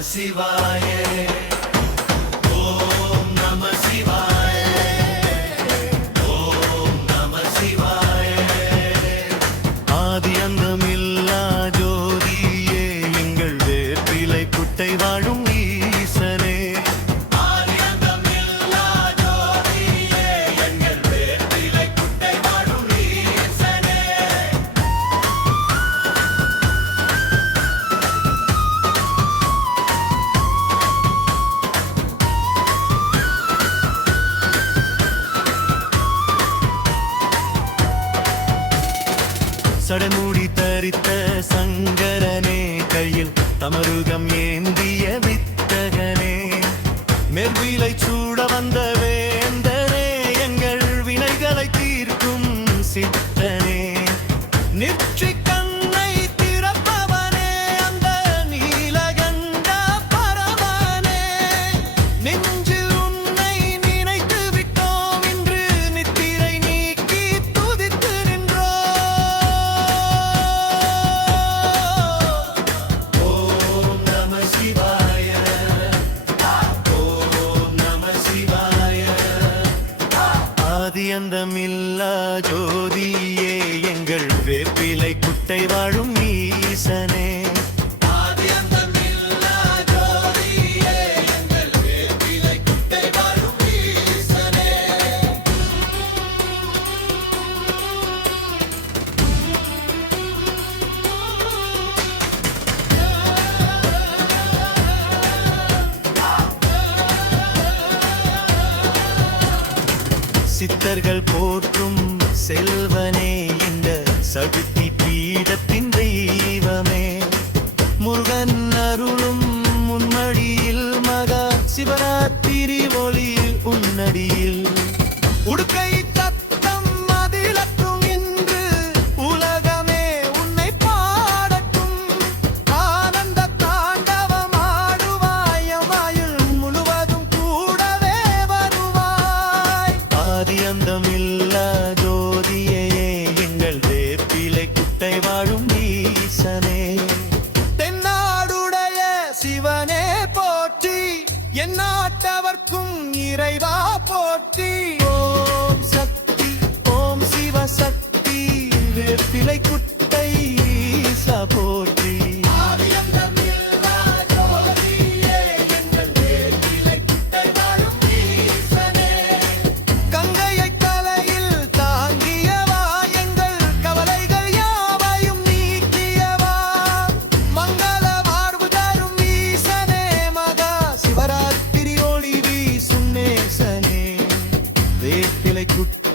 சிவாய. படமுடி தரித்த சங்கரனே கையில் தமருகம் ஏந்திய வித்தகனே. மெர்விலை சூட வந்த வேந்தனே எங்கள் வினைகளை தீர்க்கும் சித்தனே. நிற்சிக்க ആനന്ദമില്ല ജോ சித்தர்கள் போற்றும் செல்வனே இந்த சதுர்த்தி பீடத்தின் தெய்வமே. முருகன் எல்லா ஜோதியே எங்கள் வேப்பிலை குட்டை வாழும் ஈசனே. தென்னாடுடைய சிவனே போற்றி எந்நாட்டவர்க்கும் இறைவா போற்றி. ஓம் சக்தி ஓம் சிவசக்தி வேப்பிலை குட்டை ஈசா போற்றி. சேப்பிலை குட்டி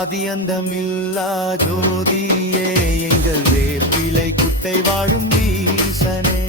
ஆதி அந்தமில்லா ஜோதியே எங்கள் வேப்பிலை குட்டை வாழும் ஈசனே